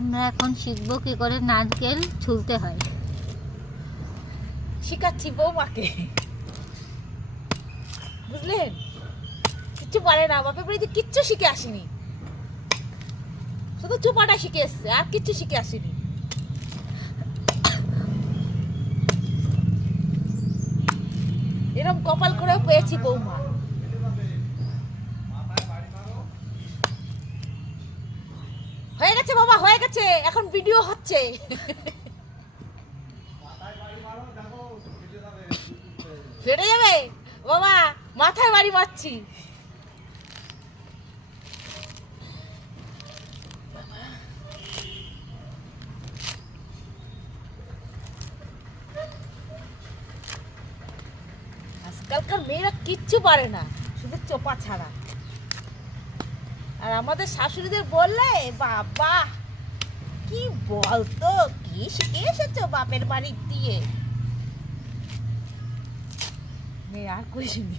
আমরা এখন শিখবো কি করে নারকেল ছুলতে হয়। শিখাচ্ছি বৌমাকে, বুঝলেন? কিচ্ছু পারে না, বাপের বাড়িতে কিচ্ছু শিখে আসেনি, শুধু চোপাটা শিখে এসছে, আর কিচ্ছু শিখে আসেনি। এরকম কপাল করেও পেয়েছি বৌমা। হয়ে গেছে বাবা, হয়ে গেছে, এখন ভিডিও হচ্ছে। ফেটে যাবে বাবা, মাথায় বাড়ি মারছি। আজকালকার মেয়েরা কিচ্ছু পারে না, শুধু চোপা ছাড়া। আর আমাদের শাশুড়িদের বললে বাবা কি বলতো, কি শিখে এসেছো বাপের বাড়ি দিয়ে। মেয়ে আর কইনি।